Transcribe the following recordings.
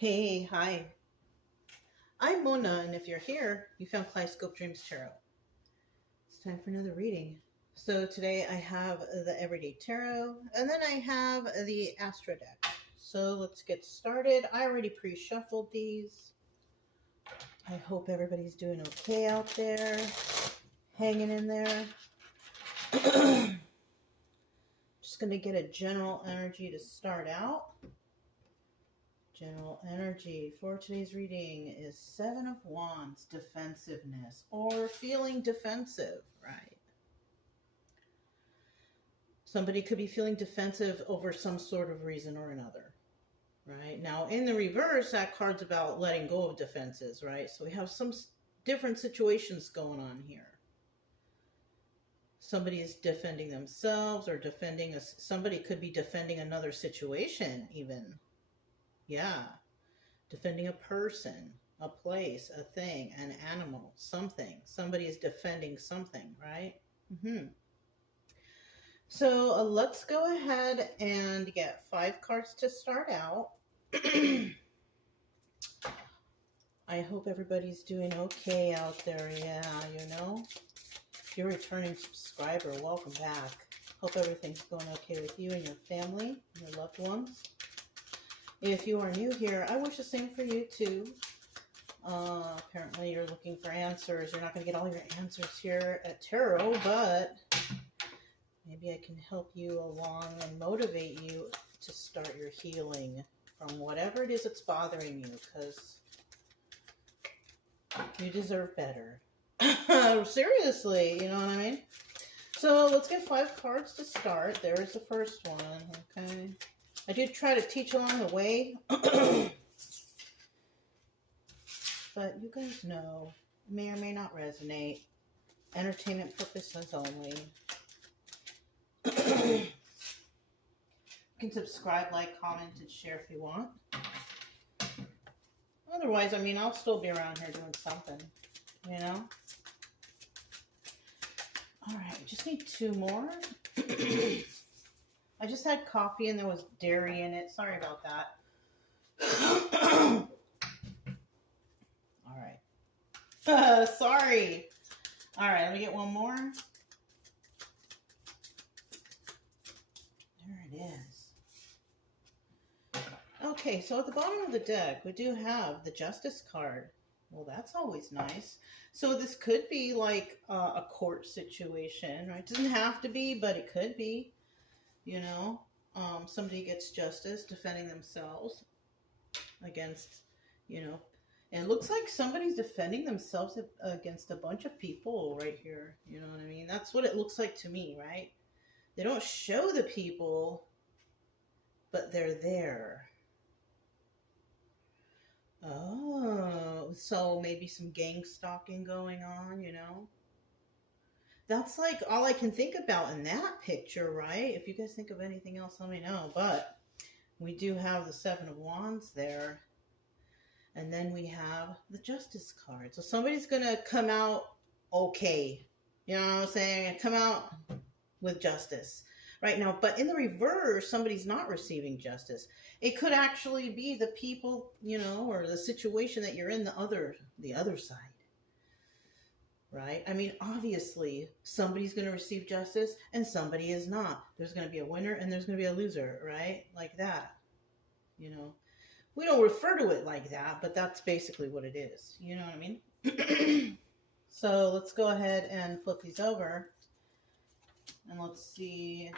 Hey, hi. I'm Mona, and if you're here, you found Kaleidoscope Dreams Tarot. It's time for another reading. So today I have the Everyday Tarot, and then I have the Astro deck. So let's get started. I already pre-shuffled these. I hope everybody's doing okay out there, hanging in there. Just going to get a general energy to start out. General energy for today's reading is Seven of Wands, defensiveness, or feeling defensive, right? Somebody could be feeling defensive over some sort of reason or another, right? Now, in the reverse, that card's about letting go of defenses, right? So we have some different situations going on here. Somebody is defending themselves or defending us. Somebody could be defending another situation even. Yeah. Defending a person, a place, a thing, an animal, something. Somebody is defending something, right? So let's go ahead and get 5 cards to start out. I hope everybody's doing okay out there. Yeah, if you're a returning subscriber, welcome back. Hope everything's going okay with you and your family, and your loved ones. If you are new here, I wish the same for you too. Apparently you're looking for answers. You're not going to get all your answers here at Tarot, but maybe I can help you along and motivate you to start your healing from whatever it is that's bothering you, because you deserve better. Seriously, you know what I mean? So let's get 5 cards to start. There's the first one, okay? I do try to teach along the way, but you guys know, it may or may not resonate. Entertainment purposes only. You can subscribe, like, comment, and share if you want. Otherwise, I mean, I'll still be around here doing something, you know? All right, just need 2 more. I just had coffee and there was dairy in it. Sorry about that. All right. Sorry. All right, let me get one more. There it is. Okay, so at the bottom of the deck, we do have the Justice card. Well, that's always nice. So this could be like a court situation, right? It doesn't have to be, but it could be. You know, somebody gets justice, defending themselves against, and it looks like somebody's defending themselves against a bunch of people right here. You know what I mean? That's what it looks like to me, right? They don't show the people, but they're there. Oh, so maybe some gang stalking going on, That's like all I can think about in that picture, right? If you guys think of anything else, let me know. But we do have the 7 of Wands there. And then we have the Justice card. So somebody's going to come out okay. You know what I'm saying? Come out with justice right now. But in the reverse, somebody's not receiving justice. It could actually be the people, or the situation that you're in, the other side. Right? I mean, obviously, somebody's going to receive justice and somebody is not. There's going to be a winner and there's going to be a loser, right? Like that. We don't refer to it like that, but that's basically what it is. You know what I mean? So let's go ahead and flip these over. And let's see.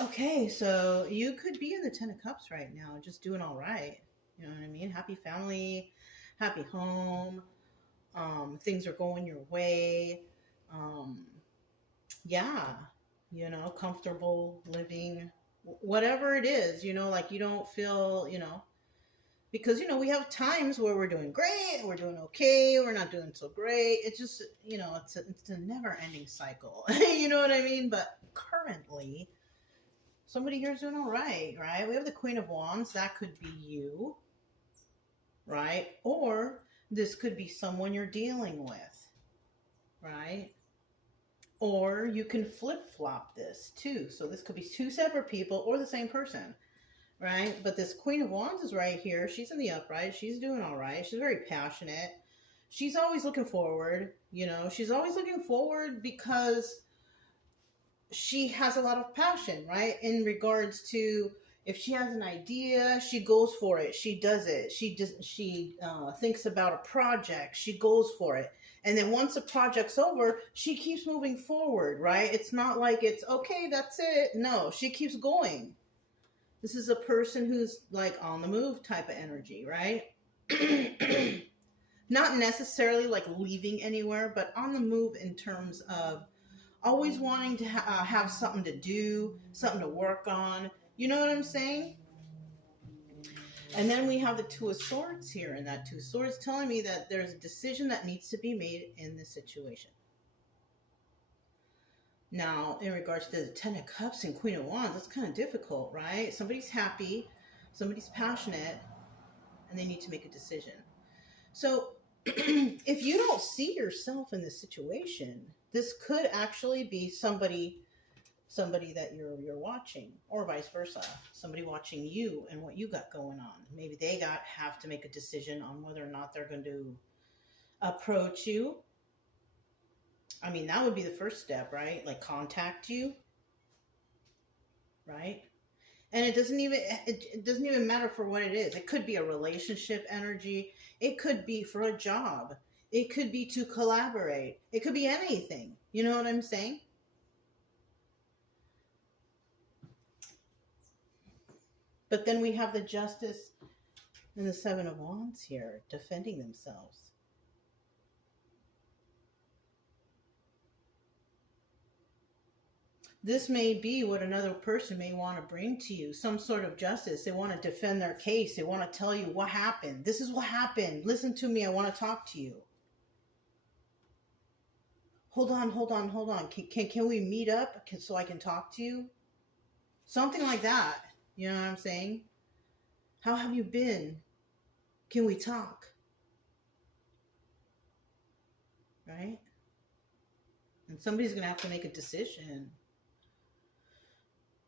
Okay, so you could be in the 10 of Cups right now, just doing all right. You know what I mean? Happy family, happy home. Things are going your way. Yeah, comfortable living, whatever it is, like you don't feel, because, we have times where we're doing great, we're doing okay, we're not doing so great. It's just, it's a never ending cycle. You know what I mean? But currently, somebody here is doing all right, right? We have the Queen of Wands. That could be you, right? Or this could be someone you're dealing with, right? Or you can flip-flop this too. So this could be two separate people or the same person, right? But this Queen of Wands is right here. She's in the upright. She's doing all right. She's very passionate. She's always looking forward, you know. She's always looking forward because she has a lot of passion, right? In regards to, if she has an idea, she goes for it. She does it. She thinks about a project. She goes for it. And then once the project's over, she keeps moving forward, right? It's not like it's, okay, that's it. No, she keeps going. This is a person who's like on the move type of energy, right? Not necessarily like leaving anywhere, but on the move in terms of always wanting to have something to do, something to work on. You know what I'm saying? And then we have the Two of Swords here, and that Two of Swords telling me that there's a decision that needs to be made in this situation. Now, in regards to the Ten of Cups and Queen of Wands, that's kind of difficult, right? Somebody's happy, somebody's passionate, and they need to make a decision. So if you don't see yourself in this situation, this could actually be somebody that you're watching, or vice versa. Somebody watching you and what you got going on. Maybe they have to make a decision on whether or not they're going to approach you. I mean, that would be the first step, right? Like contact you, right? And it doesn't even matter for what it is. It could be a relationship energy. It could be for a job. It could be to collaborate. It could be anything. You know what I'm saying? But then we have the Justice and the Seven of Wands here defending themselves. This may be what another person may want to bring to you, some sort of justice. They want to defend their case. They want to tell you what happened. This is what happened. Listen to me. I want to talk to you. Hold on. Can we meet up so I can talk to you? Something like that. You know what I'm saying? How have you been? Can we talk? Right? And somebody's going to have to make a decision.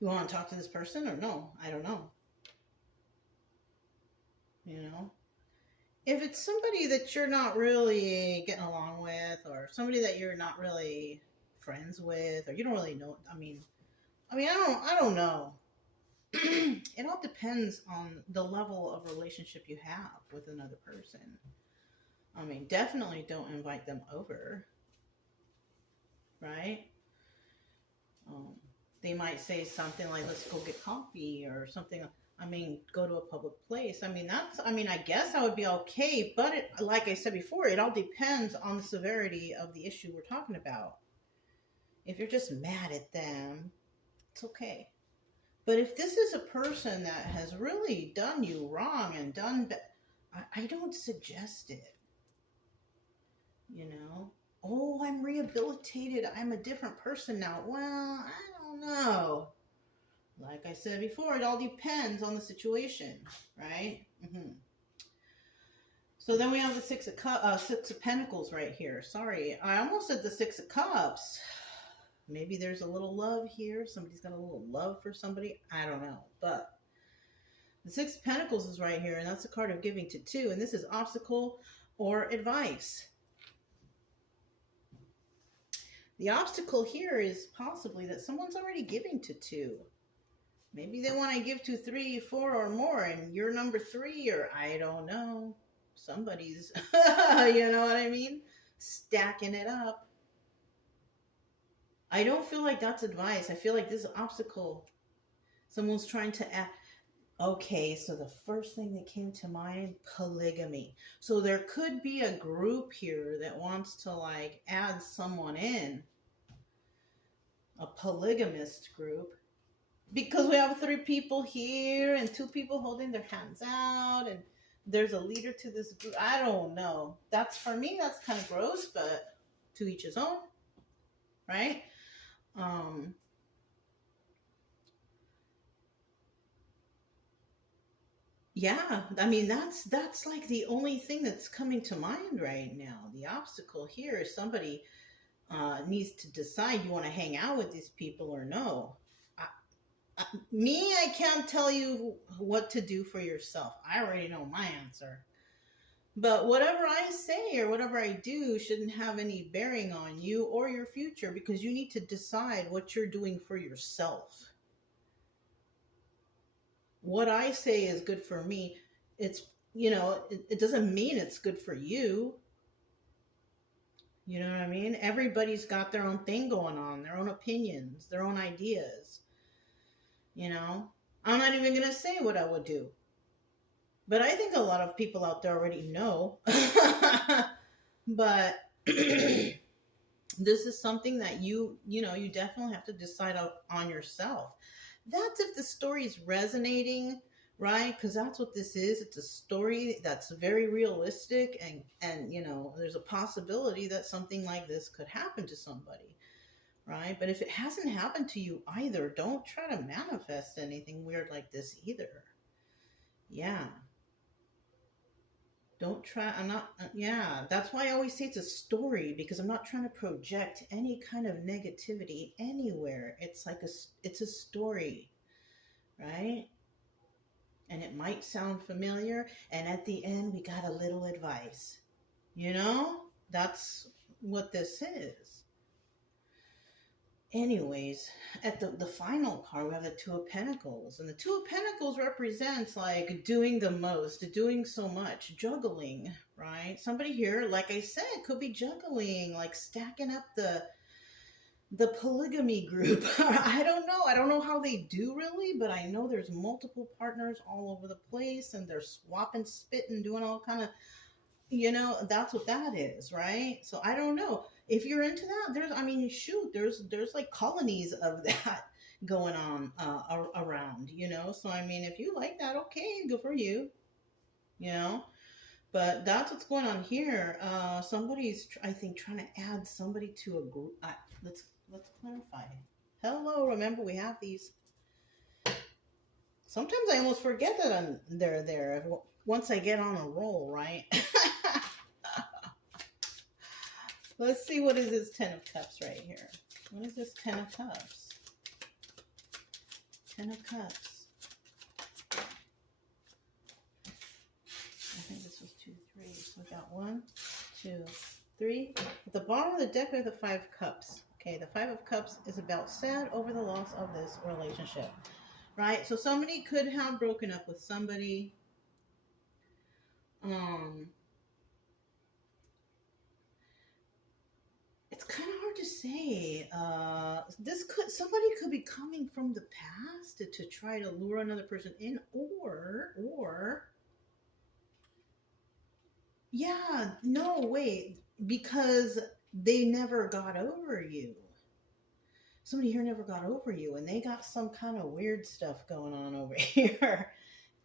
You want to talk to this person or no? I don't know. You know? If it's somebody that you're not really getting along with, or somebody that you're not really friends with, or you don't really know, I mean, I don't know. It all depends on the level of relationship you have with another person. I mean, definitely don't invite them over, right? They might say something like, let's go get coffee or something. I mean, go to a public place. I mean, I guess that would be okay. But like I said before, it all depends on the severity of the issue we're talking about. If you're just mad at them, it's okay. But if this is a person that has really done you wrong and I don't suggest it. You know? Oh, I'm rehabilitated. I'm a different person now. Well, I don't know. Like I said before, it all depends on the situation, right? Mm-hmm. So then we have the Six of Pentacles right here. Sorry, I almost said the Six of Cups. Maybe there's a little love here. Somebody's got a little love for somebody. I don't know. But the Six of Pentacles is right here, and that's a card of giving to two. And this is obstacle or advice. The obstacle here is possibly that someone's already giving to two. Maybe they want to give to 3, 4, or more, and you're number 3, or I don't know. Somebody's, you know what I mean? Stacking it up. I don't feel like that's advice. I feel like this obstacle, someone's trying to act. Okay, so the first thing that came to mind, polygamy. So there could be a group here that wants to like add someone in. A polygamist group. Because we have 3 people here and 2 people holding their hands out, and there's a leader to this group. I don't know. That's, for me, that's kind of gross, but to each his own, right? Yeah, I mean, that's like the only thing that's coming to mind right now. The obstacle here is somebody needs to decide you want to hang out with these people or no. I can't tell you what to do for yourself. I already know my answer. But whatever I say or whatever I do shouldn't have any bearing on you or your future, because you need to decide what you're doing for yourself. What I say is good for me. It's, it doesn't mean it's good for you. You know what I mean? Everybody's got their own thing going on, their own opinions, their own ideas. I'm not even going to say what I would do. But I think a lot of people out there already know. But this is something that you definitely have to decide on yourself. That's if the story is resonating, right? Because that's what this is. It's a story that's very realistic, and there's a possibility that something like this could happen to somebody, right? But if it hasn't happened to you either, don't try to manifest anything weird like this either. Yeah. Don't try. That's why I always say it's a story, because I'm not trying to project any kind of negativity anywhere. It's like it's a story, right? And it might sound familiar, and at the end we got a little advice. That's what this is. Anyways, at the final card, we have the Two of Pentacles. And the Two of Pentacles represents like doing the most, doing so much, juggling, right? Somebody here, like I said, could be juggling, like stacking up the polygamy group. I don't know. I don't know how they do really, but I know there's multiple partners all over the place, and they're swapping, spitting, doing all kind of, that's what that is, right? So I don't know. If you're into that, there's like colonies of that going on around, So if you like that, okay, good for you, But that's what's going on here. Somebody's, I think, trying to add somebody to a group. Let's clarify. Hello, remember we have these. Sometimes I almost forget that they're there once I get on a roll, right? Let's see, what is this Ten of Cups right here? What is this Ten of Cups? Ten of Cups. I think this was 2, 3. So we got 1, 2, 3. At the bottom of the deck are the 5 cups. Okay, the 5 of Cups is about sad over the loss of this relationship, right? So somebody could have broken up with somebody. It's kind of hard to say. Somebody could be coming from the past to try to lure another person in, or yeah, no, wait, because they never got over you. Somebody here never got over you, and they got some kind of weird stuff going on over here.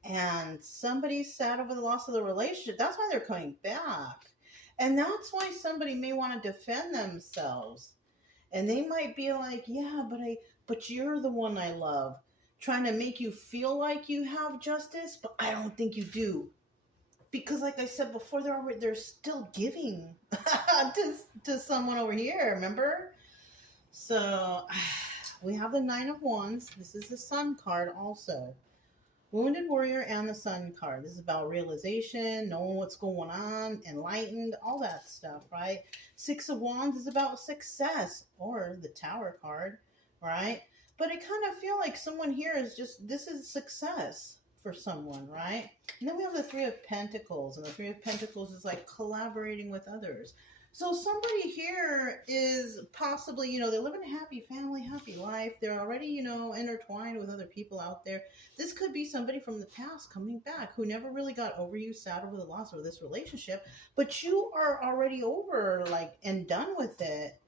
And somebody's sad over the loss of the relationship. That's why they're coming back. And that's why somebody may want to defend themselves. And they might be like, yeah, but you're the one I love. Trying to make you feel like you have justice, but I don't think you do. Because like I said before, they're still giving to someone over here, remember? So we have the Nine of Wands. This is the Sun card also. Wounded Warrior and the Sun card. This is about realization, knowing what's going on, enlightened, all that stuff, right? Six of Wands is about success, or the Tower card, right? But I kind of feel like someone here is this is success for someone, right? And then we have the Three of Pentacles, and the Three of Pentacles is like collaborating with others. So somebody here is possibly, they're living a happy family, happy life. They're already, intertwined with other people out there. This could be somebody from the past coming back who never really got over you, sad over the loss of this relationship, but you are already over, and done with it,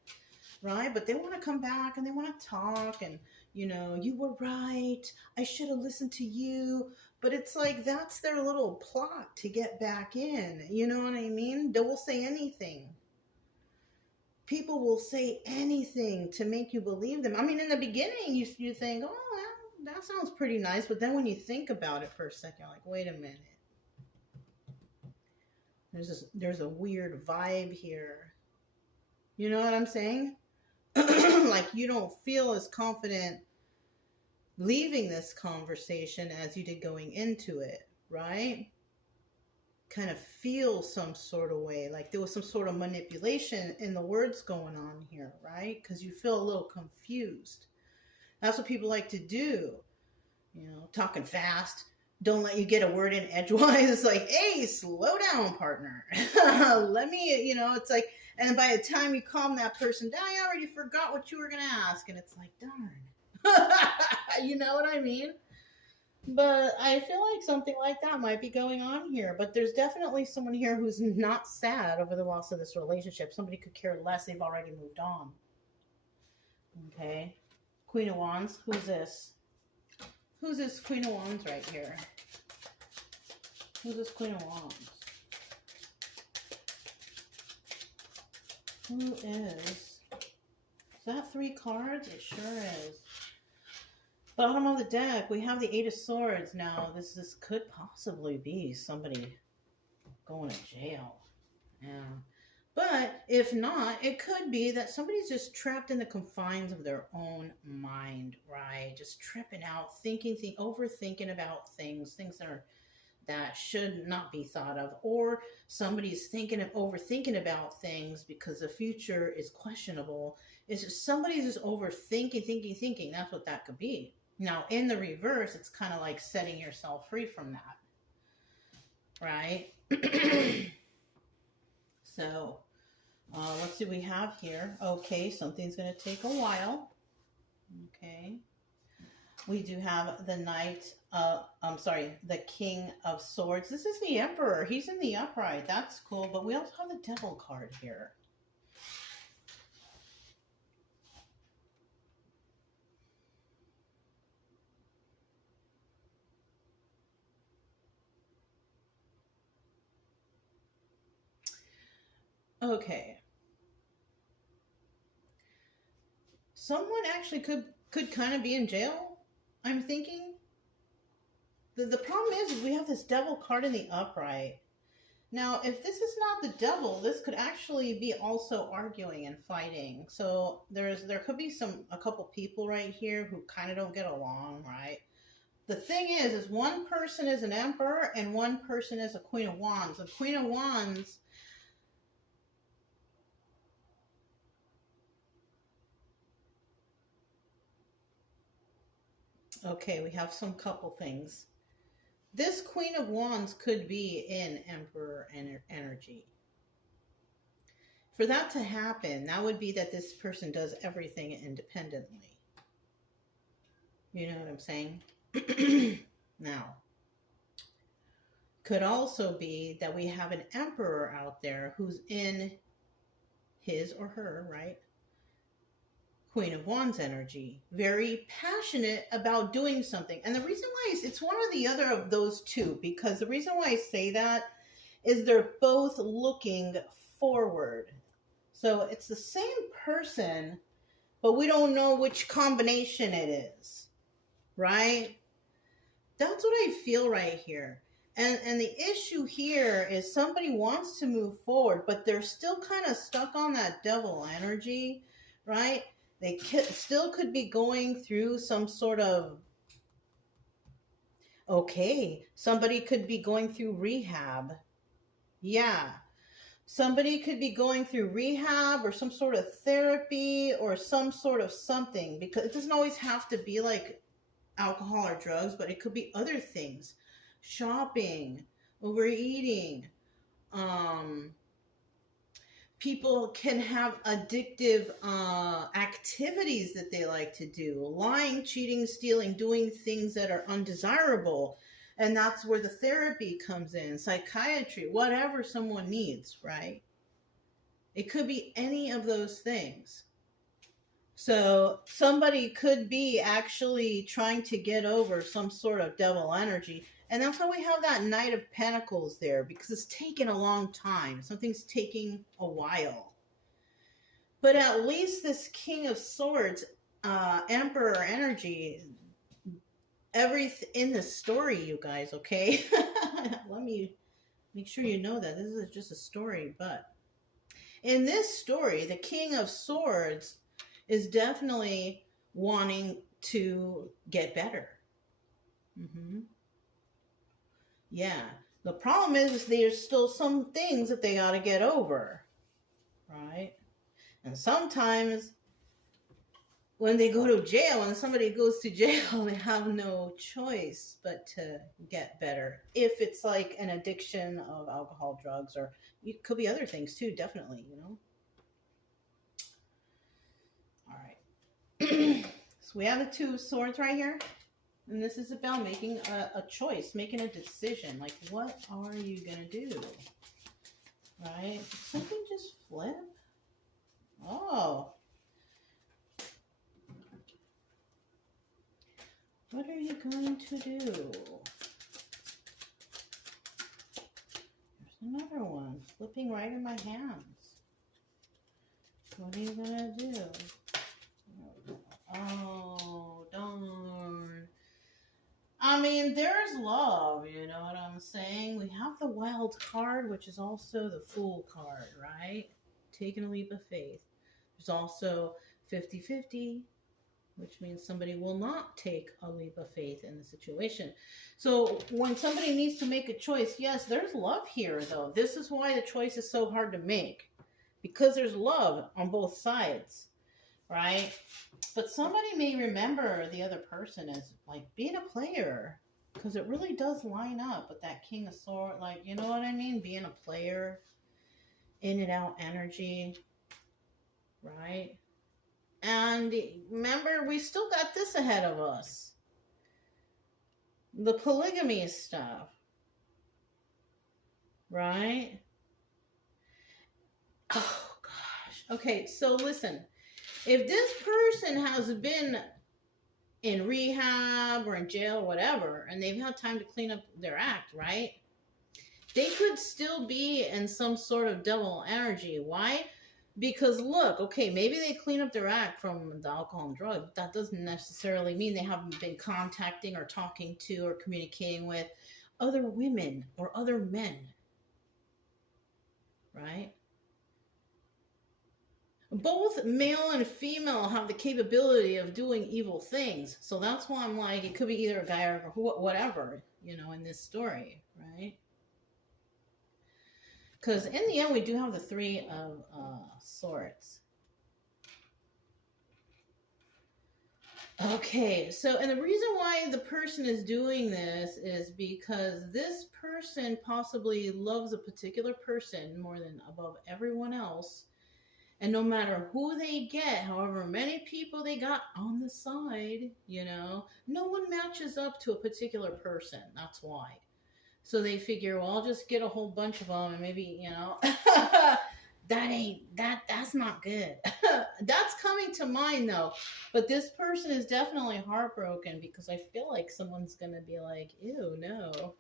right? But they want to come back and they want to talk and, you were right. I should have listened to you. But it's like, that's their little plot to get back in. You know what I mean? They will say anything. People will say anything to make you believe them. I mean, in the beginning, you think, oh, well, that sounds pretty nice. But then when you think about it for a second, you're like, wait a minute. There's a weird vibe here. You know what I'm saying? Like you don't feel as confident leaving this conversation as you did going into it, right? Kind of feel some sort of way, like there was some sort of manipulation in the words going on here, right? Because you feel a little confused. That's what people like to do, you know, talking fast. Don't let you get a word in edgewise. It's like, hey, slow down, partner. Let me, you know, it's like, and by the time you calm that person down, you already forgot what you were going to ask. And it's like, darn. You know what I mean? But I feel like something like that might be going on here. But there's definitely someone here who's not sad over the loss of this relationship. Somebody could care less. They've already moved on. Okay. Queen of Wands. Who's this? Who's this Queen of Wands right here? Who's this Queen of Wands? Who is that 3 cards? It sure is. Bottom of the deck, we have the 8 of Swords. Now, this could possibly be somebody going to jail. Yeah. But if not, it could be that somebody's just trapped in the confines of their own mind, right? Just tripping out, overthinking about things that should not be thought of, or somebody's overthinking about things because the future is questionable. It's just somebody's just overthinking, thinking. That's what that could be. Now, in the reverse, it's kind of like setting yourself free from that, right? So, let's see what we have here. Okay, something's going to take a while. Okay. We do have the the King of Swords. This is the Emperor. He's in the upright. That's cool. But we also have the Devil card here. Okay. Someone actually could kind of be in jail, I'm thinking. The problem is we have this Devil card in the upright. Now, if this is not the devil, this could actually be also arguing and fighting. So there could be a couple people right here who kind of don't get along, right? The thing is one person is an Emperor and one person is a Queen of Wands. The Queen of Wands, okay, we have some couple things. This Queen of Wands could be in Emperor energy. For that to happen, that would be that this person does everything independently. You know what I'm saying? Now, could also be that we have an Emperor out there who's in his or her, right? Queen of Wands energy, very passionate about doing something. And the reason why it's one or the other of those two, because the reason why I say that is they're both looking forward. So it's the same person, but we don't know which combination it is, right? That's what I feel right here. And the issue here is somebody wants to move forward, but they're still kind of stuck on that devil energy, right? They still could be going through some sort of, okay, somebody could be going through rehab. Yeah. Somebody could be going through rehab or some sort of therapy or some sort of something, because it doesn't always have to be like alcohol or drugs, but it could be other things. Shopping, overeating, people can have addictive activities that they like to do. Lying, cheating, stealing, doing things that are undesirable. And that's where the therapy comes in. Psychiatry, whatever someone needs, right? It could be any of those things. So somebody could be actually trying to get over some sort of devil energy. And that's why we have that Knight of Pentacles there, because it's taken a long time. Something's taking a while. But at least this King of Swords, Emperor energy, everything in the story, you guys, okay? Let me make sure you know that this is just a story, but In this story, the King of Swords is definitely wanting to get better. Yeah. The problem is there's still some things that they got to get over, right? And sometimes when they go to jail, when somebody goes to jail, they have no choice but to get better. If it's like an addiction of alcohol, drugs, or it could be other things too, definitely, you know? All right. So we have the 2 swords right here. And this is about making a choice, making a decision. Like, what are you going to do? Right? Something just flip. Oh. What are you going to do? There's another one flipping right in my hands. What are you going to do? Oh, darn. I mean, there's love, you know what I'm saying? We have the Wild card, which is also the Fool card, right? Taking a leap of faith. There's also 50-50, which means somebody will not take a leap of faith in the situation. So when somebody needs to make a choice, yes, there's love here, though. This is why the choice is so hard to make, because there's love on both sides, right? But somebody may remember the other person as like being a player, because it really does line up with that King of Swords. Like, you know what I mean? Being a player, in and out energy, right? And remember, we still got this ahead of us. The polygamy stuff, right? Oh, gosh. Okay, so listen. If this person has been in rehab or in jail or whatever, and they've had time to clean up their act, right? They could still be in some sort of devil energy. Why? Because look, okay, maybe they clean up their act from the alcohol and drugs. That doesn't necessarily mean they haven't been contacting or talking to or communicating with other women or other men, right? Both male and female have the capability of doing evil things. So that's why I'm like, it could be either a guy or whatever, you know, in this story, right? Because in the end, we do have the 3 of Swords. Okay, so, and the reason why the person is doing this is because this person possibly loves a particular person more than above everyone else. And no matter who they get, however many people they got on the side, you know, no one matches up to a particular person. That's why. So they figure, well, I'll just get a whole bunch of them and maybe, you know, that's not good. That's coming to mind though. But this person is definitely heartbroken because I feel like someone's going to be like, ew, no,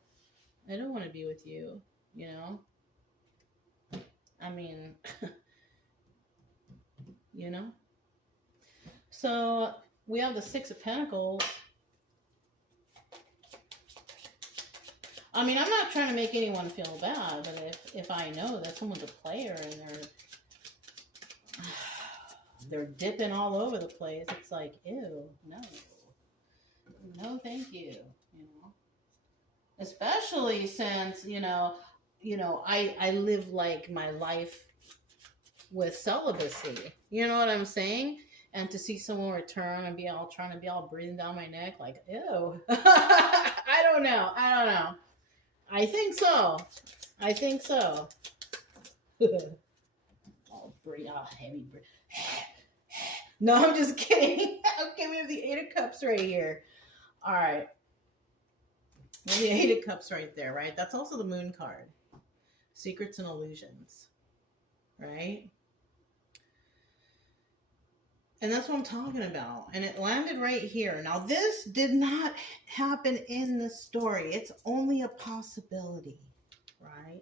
I don't want to be with you, you know? I mean... You know? So we have the 6 of Pentacles. I mean, I'm not trying to make anyone feel bad, but if I know that someone's a player and they're dipping all over the place, it's like, ew, no, thank you. You know, especially since you know, I live like my life with celibacy. You know what I'm saying? And to see someone return and be all trying to be all breathing down my neck, like, ew. I don't know. I think so. Oh, breathe. Oh, heavy breath. No, I'm just kidding. Okay, we have the 8 of Cups right here. All right. We have the 8 of Cups right there, right? That's also the Moon card. Secrets and illusions. Right? And that's what I'm talking about. And it landed right here. Now, this did not happen in the story. It's only a possibility, right?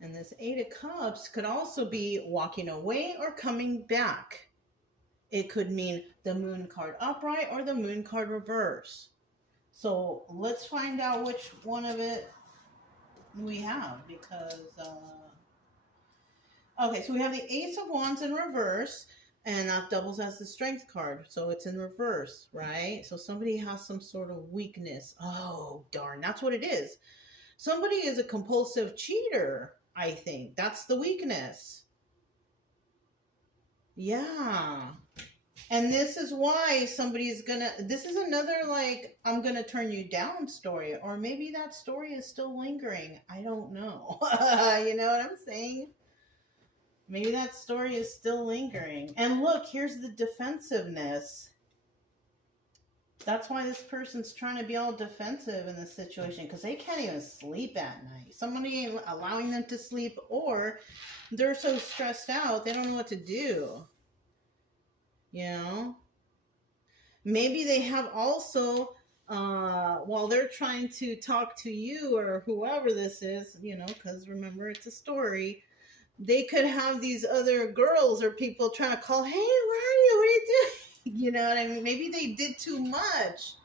And this 8 of Cups could also be walking away or coming back. It could mean the Moon card upright or the Moon card reverse. So let's find out which one of it we have, because Okay, so we have the Ace of Wands in reverse, and that doubles as the Strength card. So it's in reverse, right? So somebody has some sort of weakness. Oh, darn, that's what it is. Somebody is a compulsive cheater, I think. That's the weakness. Yeah. And this is why somebody's gonna, this is another like, I'm gonna turn you down story. Or maybe that story is still lingering. I don't know. You know what I'm saying? Maybe that story is still lingering. And look, here's the defensiveness. That's why this person's trying to be all defensive in this situation, because they can't even sleep at night. Somebody ain't allowing them to sleep, or they're so stressed out they don't know what to do. You know? Maybe they have also, while they're trying to talk to you or whoever this is, you know, because remember, it's a story. They could have these other girls or people trying to call, hey, where are you? What are you doing? You know what I mean? Maybe they did too much.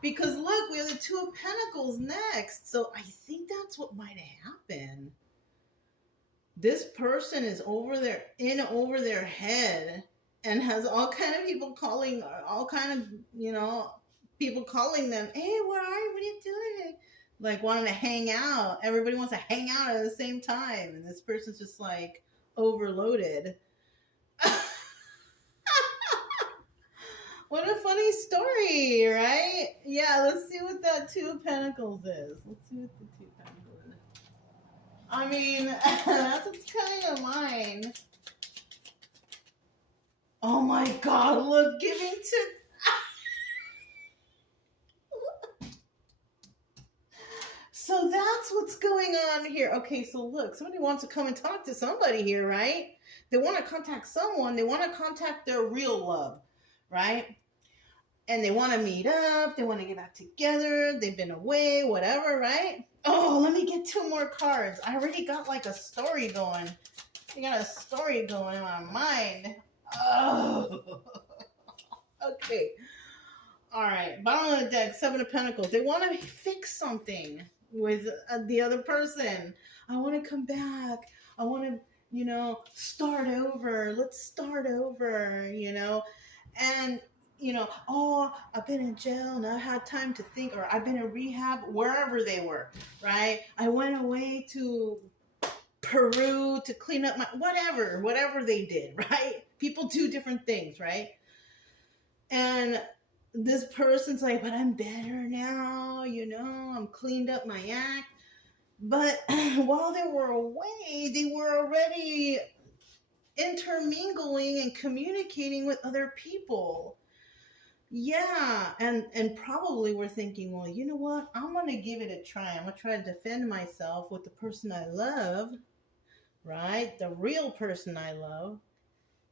Because look, we have the Two of Pentacles next. So I think that's what might happen. This person is over their head and has all kind of people calling, all kind of, you know, people calling them, hey, where are you? What are you doing? Like wanting to hang out. Everybody wants to hang out at the same time. And this person's just like overloaded. What a funny story, right? Yeah, let's see what that Two of Pentacles is. Let's see what the Two of Pentacles is. I mean, that's what's coming to mind. Oh my God, look, giving to... So that's what's going on here. Okay, so look, somebody wants to come and talk to somebody here, right? They want to contact someone. They want to contact their real love, right? And they want to meet up. They want to get back together. They've been away, whatever, right? Oh, let me get two more cards. I already got like a story going. I got a story going in my mind. Oh. Okay. All right. Bottom of the deck, Seven of Pentacles. They want to fix something with the other person. I want to come back. I want to, you know, start over. Let's start over, you know. And, you know, oh, I've been in jail and I've had time to think, or I've been in rehab, wherever they were, right? I went away to Peru to clean up my, whatever they did, right? People do different things, right? And this person's like, but I'm better now, you know, I'm cleaned up my act. But while they were away, they were already intermingling and communicating with other people. Yeah, and probably we're thinking, well, you know what? I'm going to give it a try. I'm going to try to defend myself with the person I love, right? The real person I love.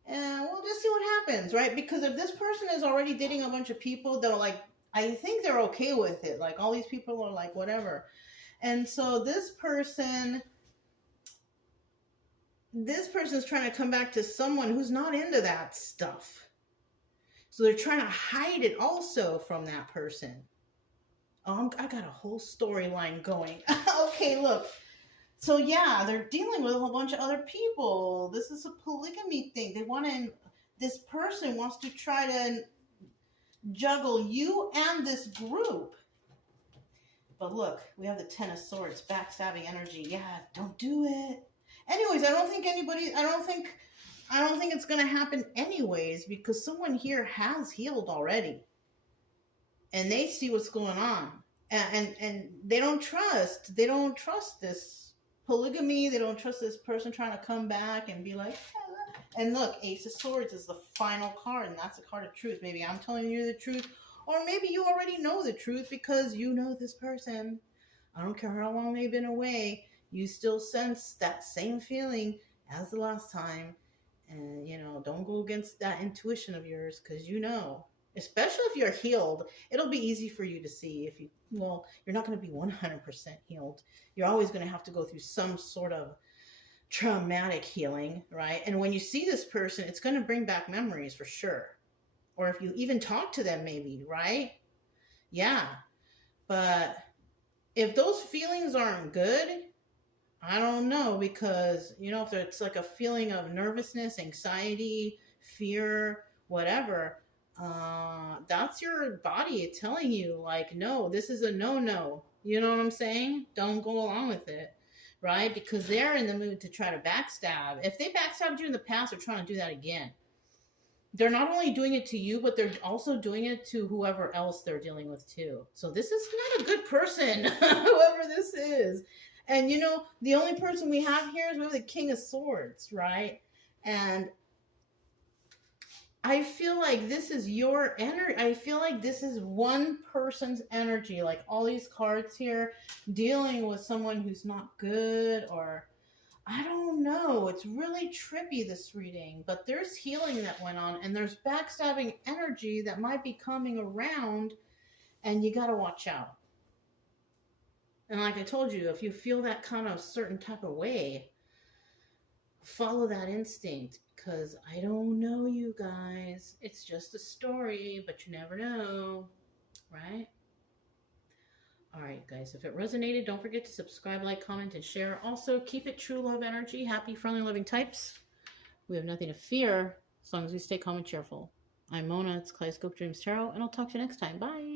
And we'll just see what happens, right? Because if this person is already dating a bunch of people, they're like, I think they're okay with it. Like all these people are like, whatever. And so this person's trying to come back to someone who's not into that stuff. So they're trying to hide it also from that person. Oh, I got a whole storyline going. Okay, look. So yeah, they're dealing with a whole bunch of other people. This is a polygamy thing. This person wants to try to juggle you and this group. But look, we have the Ten of Swords, backstabbing energy. Yeah, don't do it. Anyways, I don't think it's going to happen anyways, because someone here has healed already. And they see what's going on. And they don't trust this polygamy. They don't trust this person trying to come back and be like, ah. And look, Ace of Swords is the final card, and that's a card of truth. Maybe I'm telling you the truth, or maybe you already know the truth because you know this person. I don't care how long they've been away. You still sense that same feeling as the last time. And, you know, don't go against that intuition of yours, because you know, especially if you're healed, it'll be easy for you to see. You're not going to be 100% healed. You're always going to have to go through some sort of traumatic healing, right? And when you see this person, it's going to bring back memories for sure. Or if you even talk to them, maybe, right? Yeah. But if those feelings aren't good, I don't know, because, you know, if it's like a feeling of nervousness, anxiety, fear, whatever, that's your body telling you, like, no, this is a no-no. You know what I'm saying? Don't go along with it, right? Because they're in the mood to try to backstab. If they backstabbed you in the past, they're trying to do that again. They're not only doing it to you, but they're also doing it to whoever else they're dealing with too. So this is not a good person, whoever this is. And you know, the only person we have here is we have the King of Swords, right? And I feel like this is your energy. I feel like this is one person's energy. Like all these cards here dealing with someone who's not good, or I don't know. It's really trippy, this reading, but there's healing that went on, and there's backstabbing energy that might be coming around, and you got to watch out. And like I told you, if you feel that kind of certain type of way, follow that instinct, because I don't know, you guys. It's just a story, but you never know, right? All right, guys, if it resonated, don't forget to subscribe, like, comment, and share. Also, keep it true love energy. Happy, friendly, loving types. We have nothing to fear as long as we stay calm and cheerful. I'm Mona. It's Kaleidoscope Dreams Tarot, and I'll talk to you next time. Bye.